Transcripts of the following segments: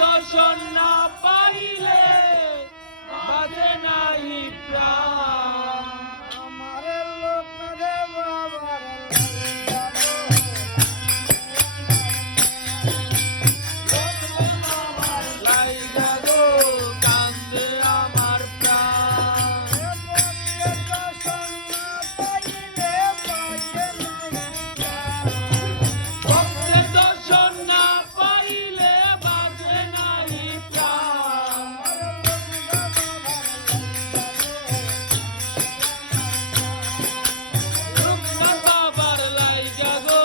দর্শন না পাইলে বাজে নাই প্রাণ আমার লোক রে বাবার লাইগা গো কান্দে আমার প্রাণ দর্শন না পাইলে বাজে নাই ভক্তের দর্শন না পাইলে বাজে নাই প্রাণ রূপনাথ বাবার লাইগা গো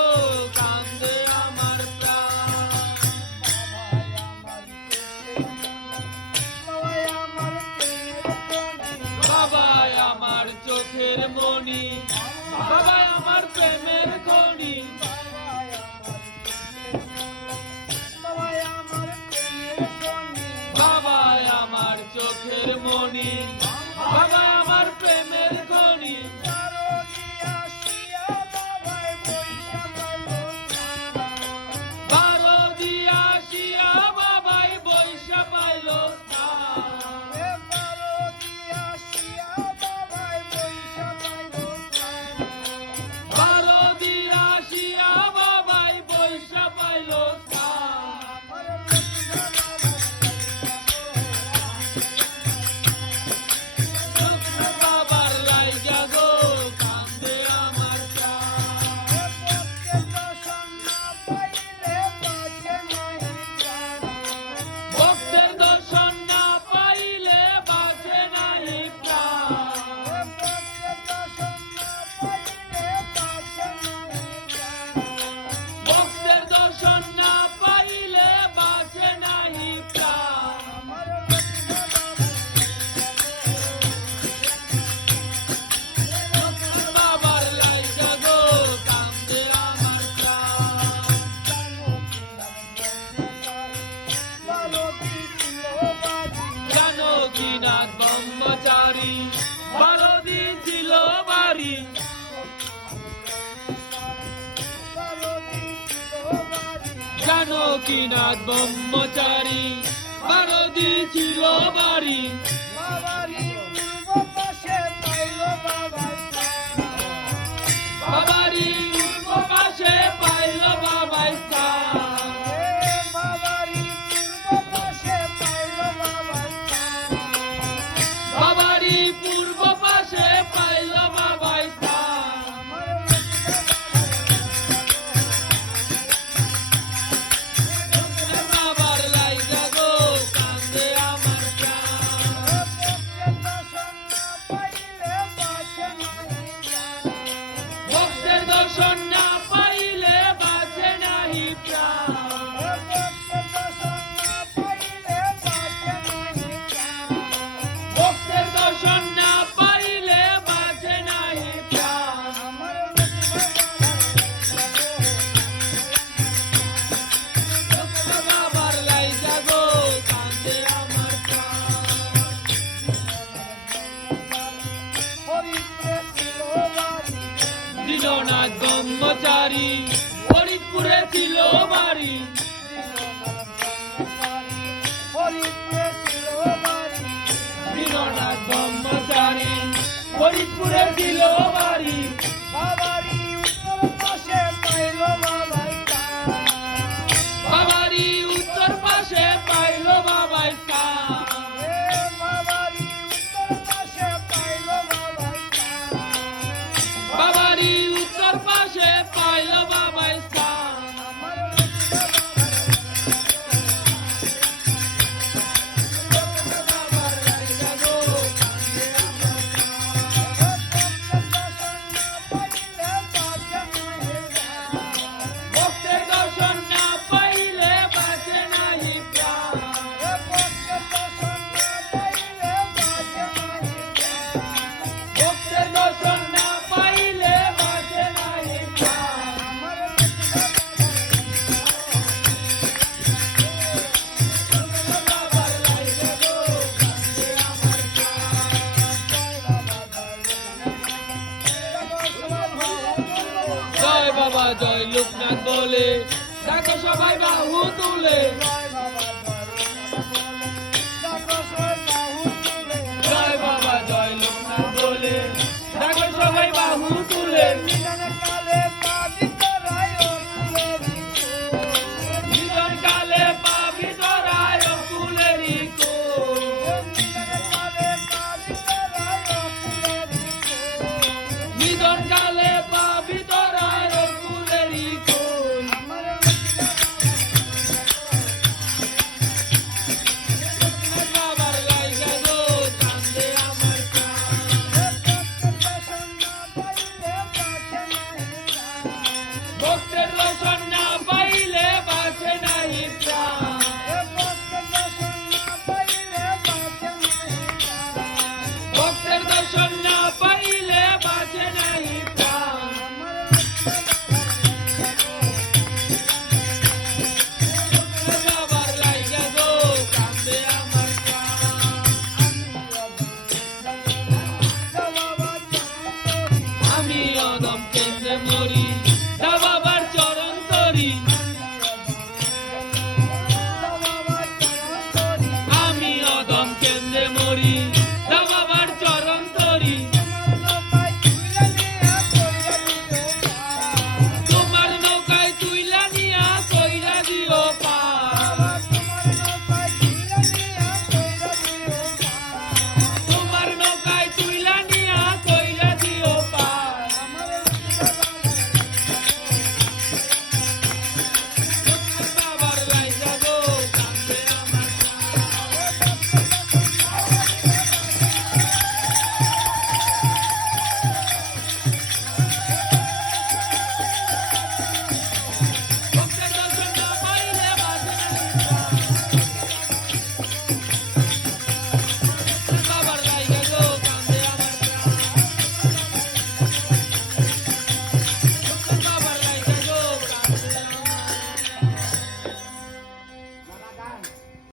কান্দে আমার প্রাণ বাবাই আমার চোখের মণি বাবাই আমার প্রেমের খনি বাবাই আমার চোখের মণি বাবাই আমার প্রেমের খনি বারো দিয়া আসিয়া বাবাই বৈশা পাইল বারো দিয়া আসিয়া বাবাই বৈশা পাইল বাবার লাইগা গো কান্দে আমার ভক্তের দর্শন না পাইলে বাঁচে নাই প্রাণ ভক্তের দর্শন না পাইলে বাঁচে নাই প্রাণ বাবার লাইগা গো কান্দে আমার জানকীনাথ ব্রহ্মচারী বারদি ছিল বাড়ি জানকীনাথ ব্রহ্মচারী বারদি ছিল বাড়ি বাবারি পূর্ব পাশে পাইল বাবাই স্থান বাবারি পূর্ব পাশে পাইল বাবাই স্থান বাবার লাইগা গো কান্দে আমার প্রাণ ভক্তের দর্শন না পাইলে বাঁচে নাই প্রাণ ভক্তের দর্শন না পাইলে বাঁচে নাই প্রাণ বাবার লাইগা গো কান্দে আমার দীননাথ ব্রহ্মচারী ফরিদপুরে ছিল বাড়ি দীননাথ ব্রহ্মচারী ফরিদপুরে ছিল বাড়ি বাবারি উত্তর পাশে পাইল বাবাই স্থান বাবারি উত্তর পাশে পাইল বাবাই স্থান বাবার লাইগা গো কান্দে আমার জয় লোকনাথ বলে, দেখো সবাই বাহু তুলে